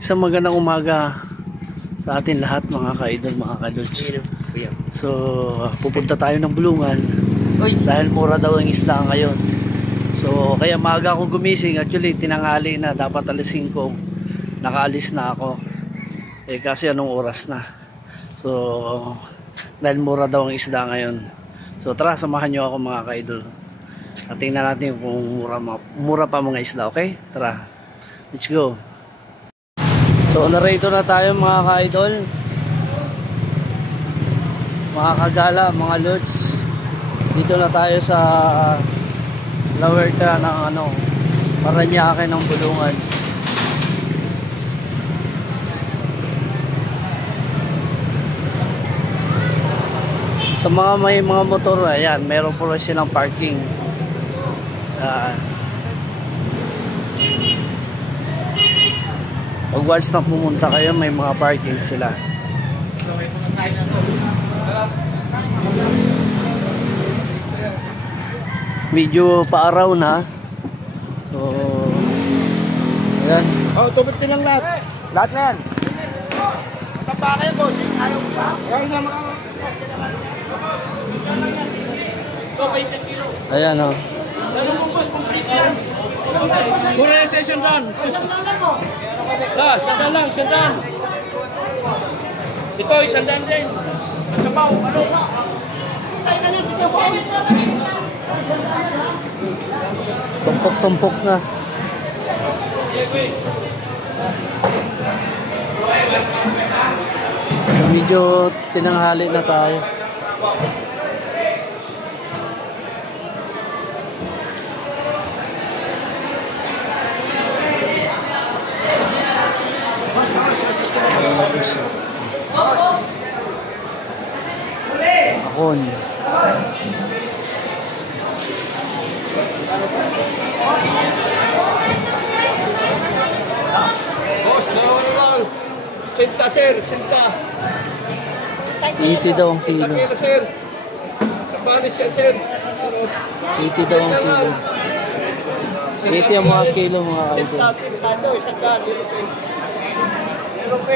Isang magandang umaga sa atin lahat mga ka-idol, mga ka-lods. So, pupunta tayo ng Bulungan dahil mura daw ang isda ngayon. So, kaya maaga akong gumising. Actually, tinanghali na. Dapat alas 5. Nakaalis na ako. Kasi anong oras na. So, dahil mura daw ang isda ngayon. So, tara, samahan nyo ako mga ka-idol. At tingnan natin kung mura pa mga isda. Okay? Tara, let's go. So, narito na tayo mga ka-idol, mga kagala, mga lods. Dito na tayo sa Lawerta ng Paranaque ng Bulungan. Sa mga may mga motor, ayan, meron po rin silang parking. Pag once na pumunta kayo, may mga parking sila. Medyo paaraw na. So, ayan. Oh, 250 lang lahat. Lahat na yan. Mataba kayo, boss. Ayaw pa. Ayaw na mga... Ayan, oh. Lalo mo, boss, complete yan. Pura session run. Sandan. Ito, sandan din. At sabaw, ano? Tumpok-tumpok na. Medyo tinanghali na tayo. Akon. Boss, naman. 80, sir. 80. 80 daw ang kilo. 80 kilo, sir. Sabalis yan, sir. 80 daw ang kilo. 80 ang mga kilo, mga idol. 80, isang daan. Europe.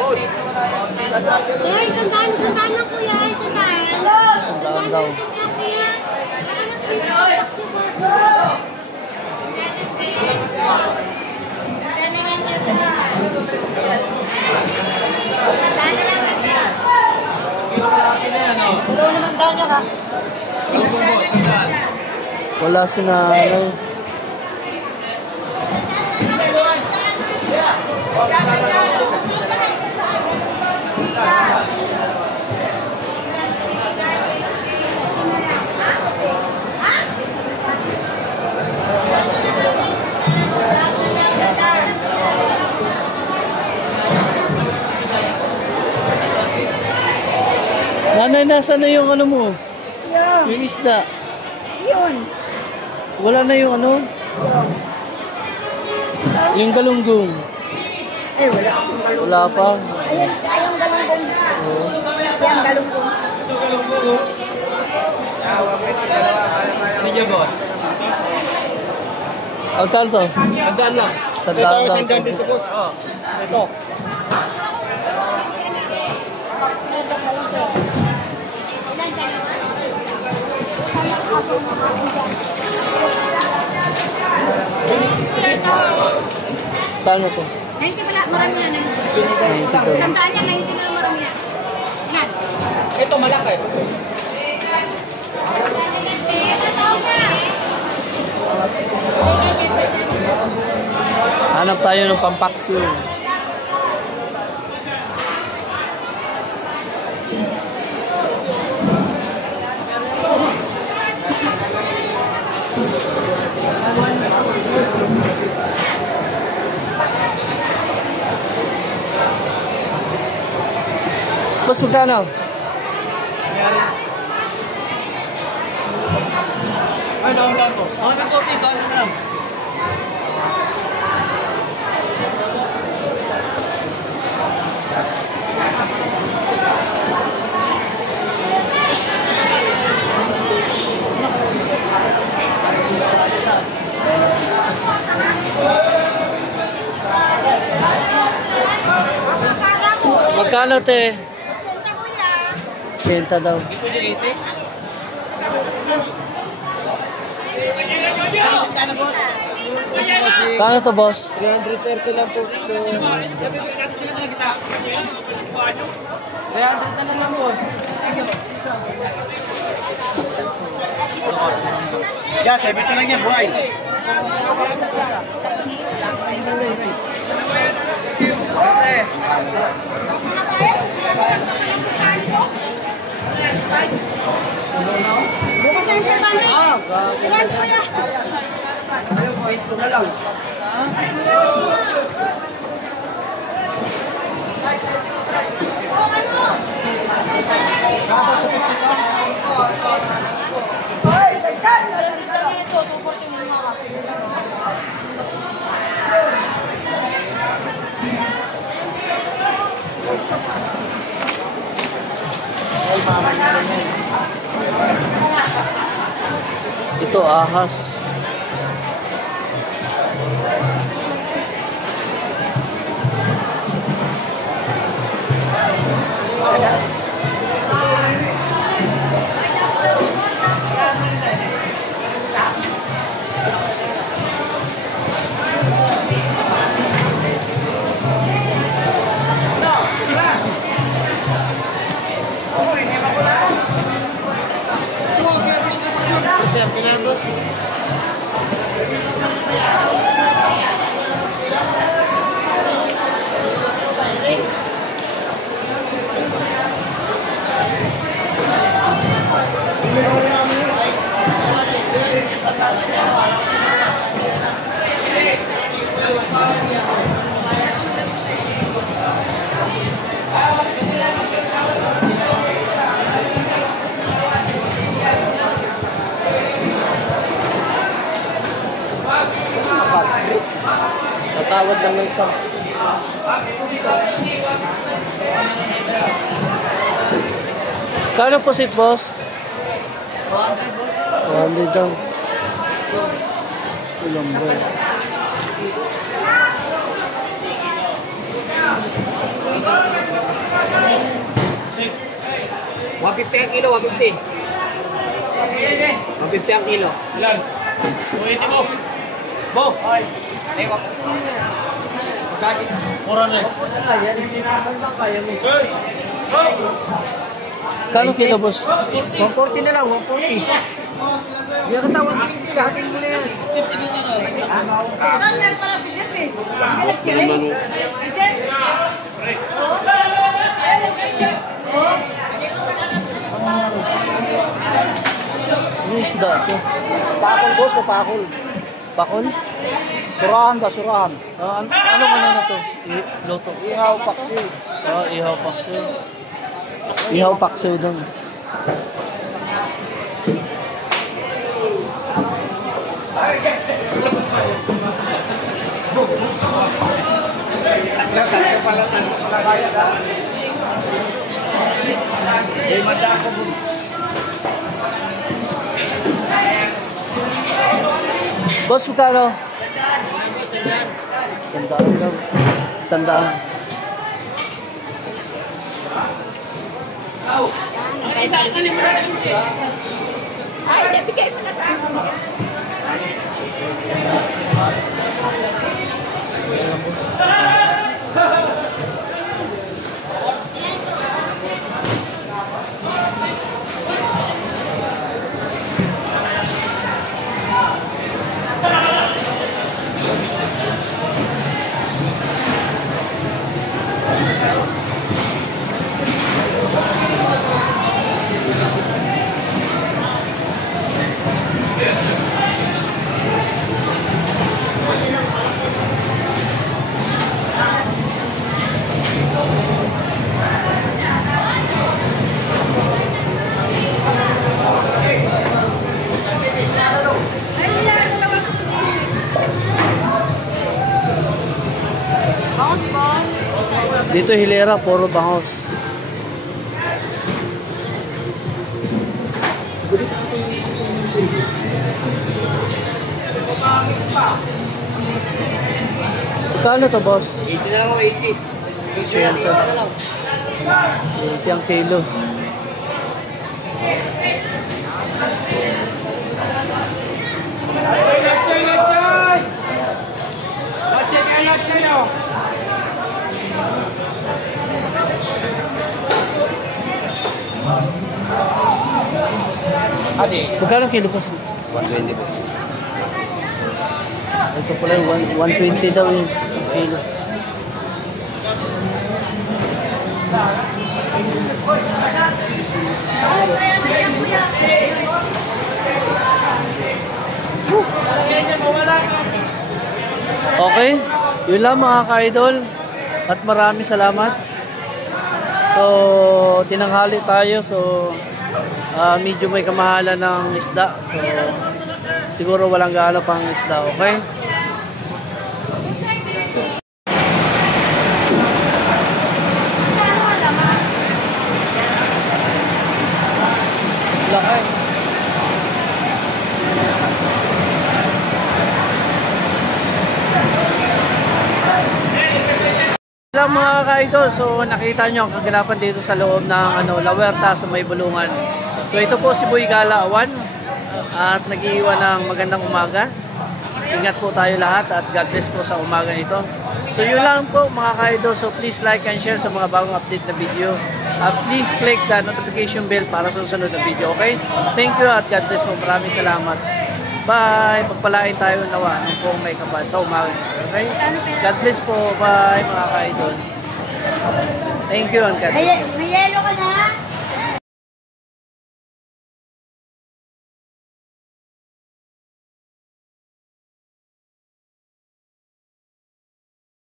Boss. Ay, sandaan lang kuya, sandaan. Sandaan daw. Wala sinanay. Nanay, nasa na yung ano mo? Yeah. Yung isda. Yun. Wala na yung ano? Yung galunggong. Ay, wala akong galunggong. Wala pa. Ayun, yung galunggong. Oo. Yung galunggong. Hindi niya, boss. Agkano to? Sandaan lang. Sandaan lang. Sandaan dito, boss. Ito. Paano to? 90 pala, marami na. 90 daw. Sandaan yan, 90 na lang marami yan. Yan. Ito, malaki. Hanap tayo ng pampaksyo. Boss, magkano? Ay, down ko. Mga ng kopi, down lang. Magkano te? 80 daw. Kano to, boss? 330 lang po. 300 na lang, boss. Yeah, 70 lang yan, buhay. Bukas na yung permante. Ilan po yan? Ayaw, 20 na lang. Ito ahas. Natawad lang ng isang. Kano po sit, boss? 200 daw. Ulang ba? 150 ang kilo, 150. 150 ang kilo. Ilan? 280 mo. Bo. Ay, wag po niya. Magkakit. 400. Yan, hindi naman ba kaya mo? Kano kilo, boss? 140 na lang, 140. Hindi ka 120, lahatin mo na yan. Saan pala si Jeff eh? Hindi nagkirin. Si Jeff? Ano isda ito? Pakol, boss, papakol. Pakol? Surahan ba, surahan? Ano ka na to? Loto. Ihaw, paksiw. Ihaw paksiw. Ihaw paksiw doon. Boss, magkano? Sandaan daw. Sandaan. Ay, bigay mo na sa akin. Dito hilera, puro bangos. Kano to, boss? 80 na lang, 80. Piso yan, 80 na lang. 80 ang kilo. Magkano kilo po? 120 po. Ito pala yung 120 daw yung isang kilo. Okay, yun lang mga ka-idol. At maraming salamat. So, tinanghali tayo. So, medyo may kamahalan ng isda. So, siguro walang gaano pang isda. Okay? Laki. Lang mga ka-idol, so nakita nyo ang kaganapan dito sa loob ng La Huerta sa may Bulungan. So ito po si Boy Gala Awan at nag-iiwan ng magandang umaga. Ingat po tayo lahat at God bless po sa umaga nito. So yun lang po mga ka-idol, so please like and share sa mga bagong update na video. Please click the notification bell para sa susunod na video, okay? Thank you at God bless po. Maraming salamat. Bye! Pagpalain tayo nawa ng pong may kapal sa umaga nito, okay? God bless po. Bye mga ka-idol. Thank you and God bless po. May yelo ka na?